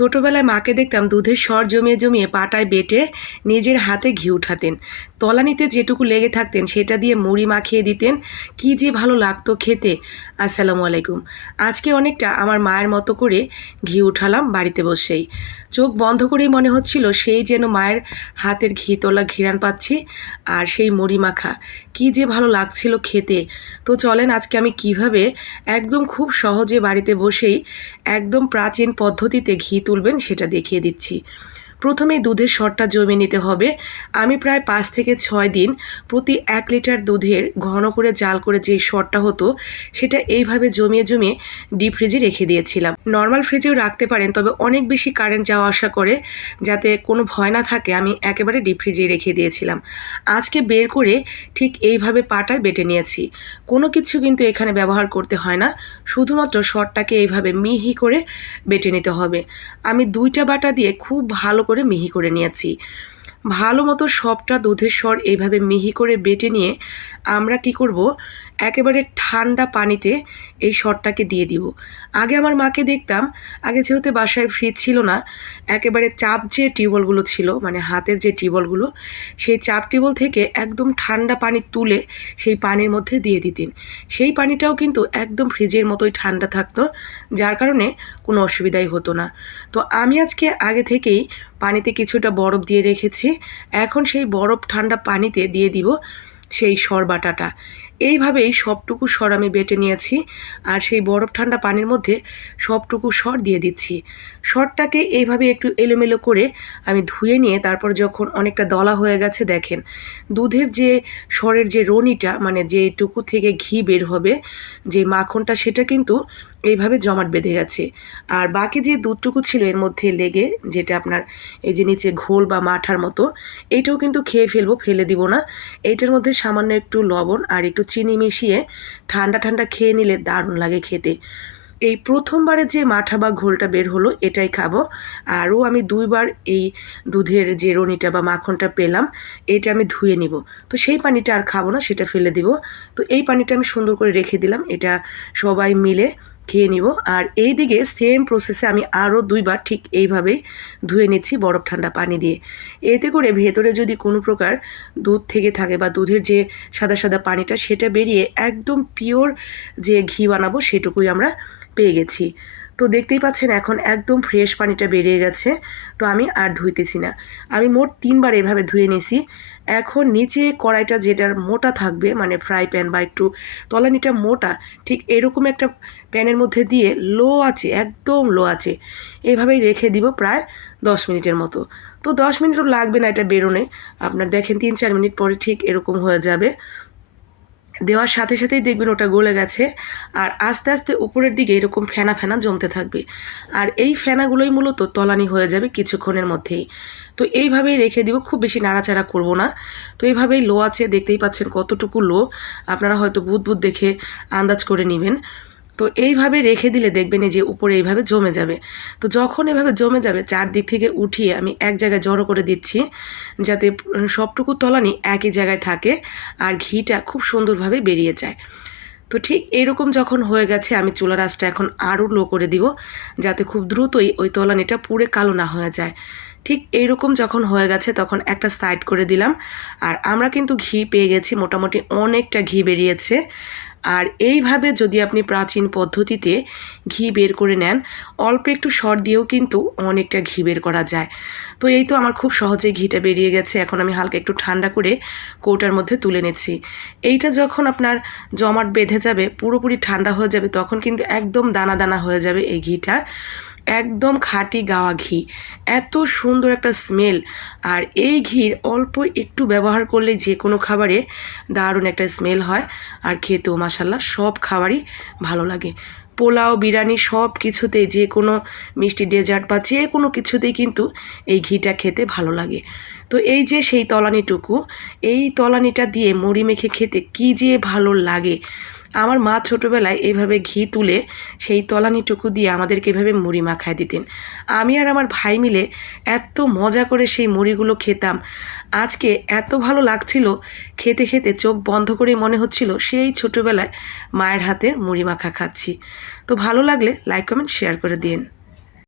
ছোটবেলায় মাকে দেখতাম দুধের স্বর জমিয়ে জমিয়ে পাটায় বেটে নিজের হাতে ঘি উঠাতেন। তলানিতে যেটুকু লেগে থাকতেন সেটা দিয়ে মুড়ি মাখিয়ে দিতেন। কি যে ভালো লাগতো খেতে। আসসালামু আলাইকুম। আজকে অনেকটা আমার মায়ের মতো করে ঘি উঠালাম বাড়িতে বসেই। চোখ বন্ধ করেই মনে হচ্ছিল সেই যেন মায়ের হাতের ঘি তোলা ঘিরান পাচ্ছি আর সেই মুড়ি মাখা। কি যে ভালো লাগছিল খেতে। তো চলেন আজকে আমি কীভাবে একদম খুব সহজে বাড়িতে বসেই একদম প্রাচীন পদ্ধতিতে ঘি তুলবেন সেটা দেখিয়ে দিচ্ছি। প্রথমে দুধের সরটা জমে নিতে হবে। আমি প্রায় পাঁচ থেকে ছয় দিন প্রতি এক লিটার দুধের ঘন করে জাল করে যে সরটা হতো, সেটা এইভাবে জমিয়ে জমিয়ে ডিপ ফ্রিজে রেখে দিয়েছিলাম। নর্মাল ফ্রিজেও রাখতে পারেন, তবে অনেক বেশি কারেন্ট যাওয়া আসা করে যাতে কোনো ভয় না থাকে, আমি একেবারে ডিপ ফ্রিজে রেখে দিয়েছিলাম। আজকে বের করে ঠিক এইভাবে পাটায় বেটে নিয়েছি। কোনো কিছু কিন্তু এখানে ব্যবহার করতে হয় না, শুধুমাত্র সরটাকে এইভাবে মিহি করে বেটে নিতে হবে। আমি দুইটা বাটা দিয়ে খুব ভালো করে মিহি করে নিয়েছি। ভালো মতো সবটা দুধের স্বর এইভাবে মিহি করে বেটে নিয়ে আমরা কি করব? একেবারে ঠান্ডা পানিতে এই সরটাকে দিয়ে দিব। আগে আমার মাকে দেখতাম, আগে যেহেতু বাসায় ফ্রিজ ছিল না, একেবারে চাপ যে টিউবওয়েলগুলো ছিল মানে হাতের যে টিউবওয়েলগুলো, সেই চাপ টিউবওয়েল থেকে একদম ঠান্ডা পানি তুলে সেই পানির মধ্যে দিয়ে দিতেন। সেই পানিটাও কিন্তু একদম ফ্রিজের মতোই ঠান্ডা থাকতো, যার কারণে কোনো অসুবিধাই হতো না। তো আমি আজকে আগে থেকেই পানিতে কিছুটা বরফ দিয়ে রেখেছি। এখন সেই বরফ ঠান্ডা পানিতে দিয়ে দিব সেই সর বাটাটা এইভাবেই সবটুকু সর আমি বেটে নিয়েছি আর সেই বরফ ঠান্ডা পানির মধ্যে সবটুকু সর দিয়ে দিচ্ছি। সরটাকে এইভাবে একটু এলোমেলো করে আমি ধুয়ে নিয়ে তারপর যখন অনেকটা দলা হয়ে গেছে দেখেন, দুধের যে সরের যে রনিটা মানে যেটুকু থেকে ঘি বের হবে, যে মাখনটা সেটা কিন্তু এইভাবে জমাট বেঁধে গেছে। আর বাকি যে দুধটুকু ছিল এর মধ্যে লেগে, যেটা আপনার এই যে নিচে ঘোল বা মাঠার মতো এইটাও কিন্তু খেয়ে ফেলব, ফেলে দিব না। এইটার মধ্যে সামান্য একটু লবণ আর একটু চিনি মিশিয়ে ঠান্ডা ঠান্ডা খেয়ে নিলে দারুণ লাগে খেতে। এই প্রথমবারে যে মাঠা বা ঘোলটা বের হলো, এটাই খাব। আরও আমি দুইবার এই দুধের যে রনিটা বা মাখনটা পেলাম, এটা আমি ধুয়ে নিব। তো সেই পানিটা আর খাব না, সেটা ফেলে দিব। তো এই পানিটা আমি সুন্দর করে রেখে দিলাম। এটা সবাই মিলে খেয়ে নিব। আর এই দিকে সেম প্রসেসে আমি আরও দুইবার ঠিক এইভাবেই ধুয়ে নিচ্ছি বরফ ঠান্ডা পানি দিয়ে। এতে করে ভেতরে যদি কোনো প্রকার দুধ থেকে থাকে বা দুধের যে সাদা সাদা পানিটা সেটা বেরিয়ে একদম পিওর যে ঘি বানাবো সেটুকুই আমরা পেয়ে গেছি। তো দেখতেই পাচ্ছেন এখন একদম ফ্রেশ পানিটা বেরিয়ে গেছে, তো আমি আর ধুইতেছি না। আমি মোট তিনবার এভাবে ধুয়ে নিছি। এখন নিচে কড়াইটা যেটার মোটা থাকবে মানে ফ্রাই প্যান বা একটু তলানিটা মোটা, ঠিক এরকম একটা প্যানের মধ্যে দিয়ে লো আছে একদম লো আছে এভাবেই রেখে দিব প্রায় দশ মিনিটের মতো। তো দশ মিনিটও লাগবে না এটা বেরোনে আপনার দেখেন তিন চার মিনিট পরে ঠিক এরকম হয়ে যাবে। দেওয়ার সাথে সাথেই দেখবেন ওটা গলে গেছে। আর আস্তে আস্তে উপরের দিকে এরকম ফেনা ফেনা জমতে থাকবে। আর এই ফেনাগুলোই মূলত তলানি হয়ে যাবে কিছুক্ষণের মধ্যেই। তো এইভাবেই রেখে দিব, খুব বেশি নাড়াচাড়া করব না। তো এইভাবেই লো আছে, দেখতেই পাচ্ছেন কতটুকু লো। আপনারা হয়তো বুধ বুধ দেখে আন্দাজ করে নেবেন। তো এইভাবে রেখে দিলে দেখবেন যে উপরে এইভাবে জমে যাবে। তো যখন এভাবে জমে যাবে, চারদিক থেকে উঠিয়ে আমি এক জায়গায় জড়ো করে দিচ্ছি, যাতে সবটুকু তলানি একই জায়গায় থাকে আর ঘিটা খুব সুন্দরভাবে বেরিয়ে যায়। তো ঠিক এরকম যখন হয়ে গেছে, আমি চুলার আঁচটা এখন আরও লো করে দিব, যাতে খুব দ্রুতই ওই তলানিটা পুরে কালো না হয়ে যায়। ঠিক এইরকম যখন হয়ে গেছে, তখন একটা সাইড করে দিলাম। আর আমরা কিন্তু ঘি পেয়ে গেছি, মোটামুটি অনেকটা ঘি বেরিয়েছে। আর এইভাবে যদি আপনি প্রাচীন পদ্ধতিতে ঘি বের করে নেন, অল্প একটু সর দিয়েও কিন্তু অনেকটা ঘি বের করা যায়। তো এই তো আমার খুব সহজে ঘিটা বেরিয়ে গেছে, এখন আমি হালকা একটু ঠান্ডা করে কৌটার মধ্যে তুলে নেছি এইটা যখন আপনার জমাট বেঁধে যাবে, পুরোপুরি ঠান্ডা হয়ে যাবে, তখন কিন্তু একদম দানা দানা হয়ে যাবে এই ঘিটা। একদম খাঁটি গাওয়া ঘি। এত সুন্দর একটা স্মেল আর এই ঘির অল্প একটু ব্যবহার করলে যে কোনো খাবারে দারুণ একটা স্মেল হয়। আর খেতেও মাসাল্লাহ সব খাবারই ভালো লাগে। পোলাও, বিরিয়ানি সব কিছুতেই যে কোনো মিষ্টি ডেজার্ট বা যে কোনো কিছুতেই কিন্তু এই ঘিটা খেতে ভালো লাগে। তো এই যে সেই তলানিটুকু, এই তলানিটা দিয়ে মুড়ি মেখে খেতে কী যে ভালো লাগে। আমার মা ছোটোবেলায় এইভাবে ঘি তুলে সেই তলানিটুকু দিয়ে আমাদেরকে এভাবে মুড়ি মাখায় দিতেন। আমি আর আমার ভাই মিলে এত মজা করে সেই মুড়িগুলো খেতাম। আজকে এত ভালো লাগছিল, খেতে খেতে চোখ বন্ধ করে মনে হচ্ছিল সেই ছোটোবেলায় মায়ের হাতের মুড়ি মাখা খাচ্ছি। তো ভালো লাগলে লাইক কমেন্ট শেয়ার করে দিন